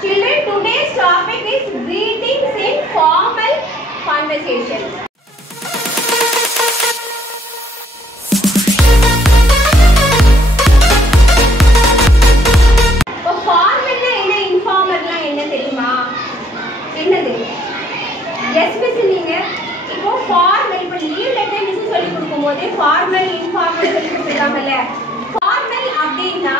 Children, today's topic is greetings in formal conversation. Formal informal சொல்லி கொடுத்துருக்காங்கல்ல. Formal அப்படின்னா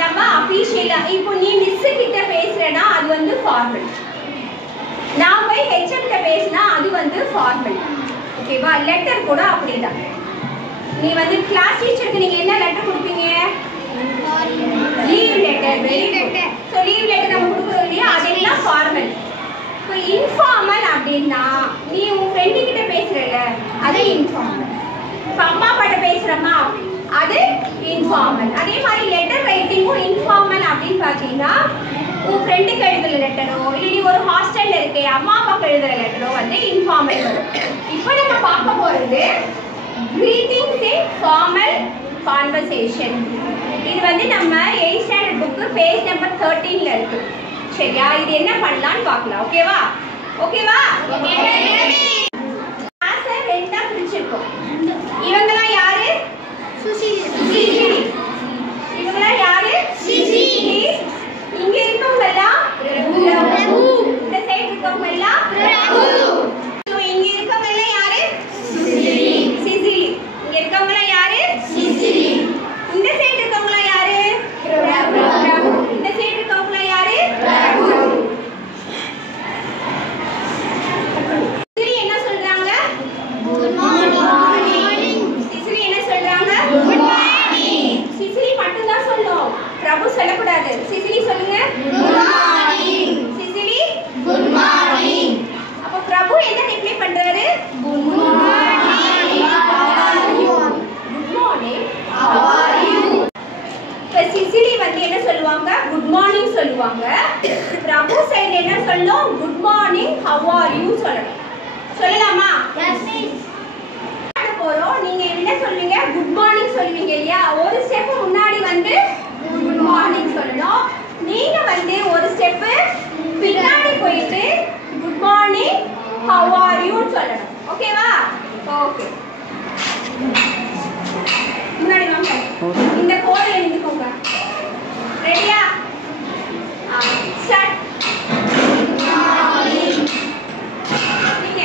நம்ம அஃபிஷியலாக இப்போ நீ மிஸ் கிட்ட பேசுறேன்னா அது வந்து ஃபார்மல். நான் போய் ஹெச்எம் கிட்ட பேசினா அது வந்து ஃபார்மல். ஓகேவா? லெட்டர் கூட அப்படிதான். நீ வந்து கிளாஸ் டீச்சருக்கு நீங்க என்ன லெட்டர் கொடுப்பீங்க? Leave letter. Very good. So leave letter நம்ம கொடுக்குறோம் இல்லையா, அதெல்லாம் ஃபார்மல். இப்போ இன்ஃபார்மல் அப்படின்னா நீ உன் ஃப்ரெண்டு கிட்ட பேசுறல அது இன்ஃபார்மல். இப்போ அம்மா அப்பாட்ட பேசுறமா அது இன்ஃபார்மல். அதே மாதிரி லெட்டர் ரைட்டிங்கும் இன்ஃபார்மல் அப்படின்னு பார்த்தீங்கன்னா உன் ஃப்ரெண்டுக்கு எழுதுற லெட்டரோ இல்லை நீ ஒரு ஹாஸ்டல்ல இருக்கே அம்மா அப்பாவுக்கு எழுதுற லெட்டரோ வந்து இன்ஃபார்மல் வரும். இப்போ நம்ம பார்க்க போறது greetings in formal conversation. இது வந்து நம்ம 8th standard book page number 13ல இருக்கு. சரியா? இது என்ன பண்ணலாம்னு பார்க்கலாம். ஓகேவா? ஓகேவா? கிளாஸை ரெண்டா பிரிச்சிருக்கோம். இவங்கலாம் யாரு? சுசிலி. இவங்கலாம் யாரு? சிசிலி. இங்க இருக்கவங்க எல்லாம் பிரபு. இந்த சைடு இருக்கவங்க எல்லாம் பிரபு. இங்க இருக்கவங்க எல்லாம் யாரு? சிசிலி. சிசிலி. இங்க இருக்கவங்க எல்லாம் யாரு? சிசிலி. இந்த சைடு இருக்கவங்க எல்லாம் யாரு? பிரபு. பிரபு. இந்த சைடு இருக்கவங்க எல்லாம் யாரு? பிரபு. சிசிலி என்ன சொல்றாங்க? Good morning. சிசிலி என்ன சொல்றாங்க? Good morning. சிசிலி மட்டும் தான் சொல்லணும், பிரபு சொல்லக்கூடாது. சிசிலி சொல்லுங்க. Good morning. Sicily good morning. அப்ப பிரபு என்ன ரிப்ளை பண்றாரு? Good morning. Good morning. How are you? இப்ப சிசிலி வந்து என்ன சொல்லுவாங்க? குட் மார்னிங் சொல்லுவாங்க. பிரபு சைடு என்ன சொல்லணும்? Good morning how are you சொல்லணும். சொல்லலாமா? Yes miss. போறோம். நீங்க என்ன சொல்வீங்க? குட் மார்னிங் சொல்வீங்க இல்லையா? ஒரு ஸ்டெப் முன்னாடி வந்து குட் மார்னிங் சொல்லணும். நீங்க வந்து ஒரு ஸ்டெப் பின்னாடி போயிட்டு good morning how are you சொல்லணும். ஓகேவா? ஓகே. முன்னாடி வாங்க. இந்த கோட்ல நின்னுக்கோங்க. ரெடியா? ஸ்டார்ட். Good morning. நீங்க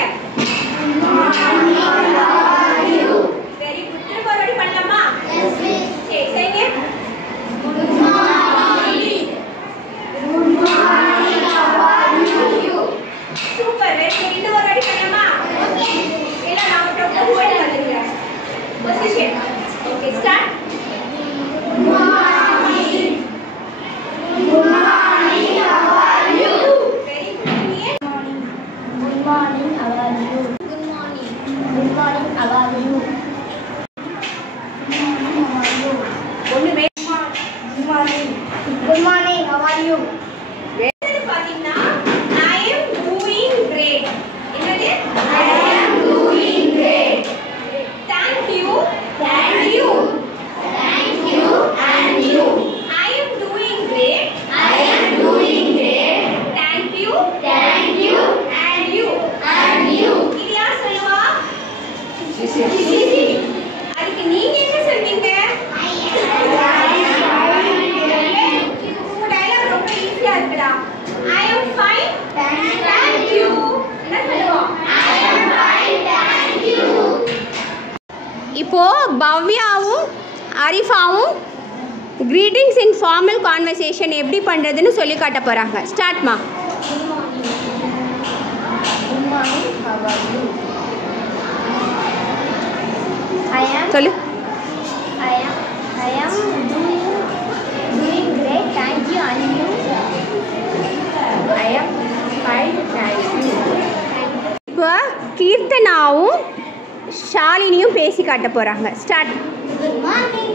good morning how are you? Very good. திரும்ப ரெடி பண்ணலாமா? Yes miss. சரி செய்யுங்க. Good morning. Good morning how are you? Super. Very good. இன்னும் ஒரு ரெடி பண்ணலாமா? ஓகே. இல்ல நான் ப்ரொபோஸ் பண்ணி வந்துறேன். Position. Okay start. Good morning. Good morning how are you? Very good. நீங்க Good morning, how are you? Good morning. Good morning, how are you? ஒண்ணுமே. Good morning. Good morning, how are you? என்னது பாத்தீங்கன்னா I am doing great. என்னது? I am doing great. Thank you. Thank you. Thank you and you. I am doing great. I am doing great. Thank you. Thank you And you. and you. இது யார் சொல்லுவா? CC. அதுக்கு நீங்க என்ன சொல்வீங்க? உங்க dialogue ரொம்ப ஈஸியா இருக்குடா. I am fine. Thank you. என்ன சொல்லுவோம்? I am fine, thank you. இப்போ பவ்யாவும் அரிஃபாவும் greetings in formal conversation எப்படி பண்றதுன்னு சொல்லி காட்ட போறாங்க. ஸ்டார்ட்மா. Good morning, how are you? I am சொல்லு. I am doing great, thank you and you. I am fine, thank you. இப்போ கீர்த்தனாவும் ஷாலினியும் பேசி காட்ட போறாங்க. ஸ்டார்ட். Good morning.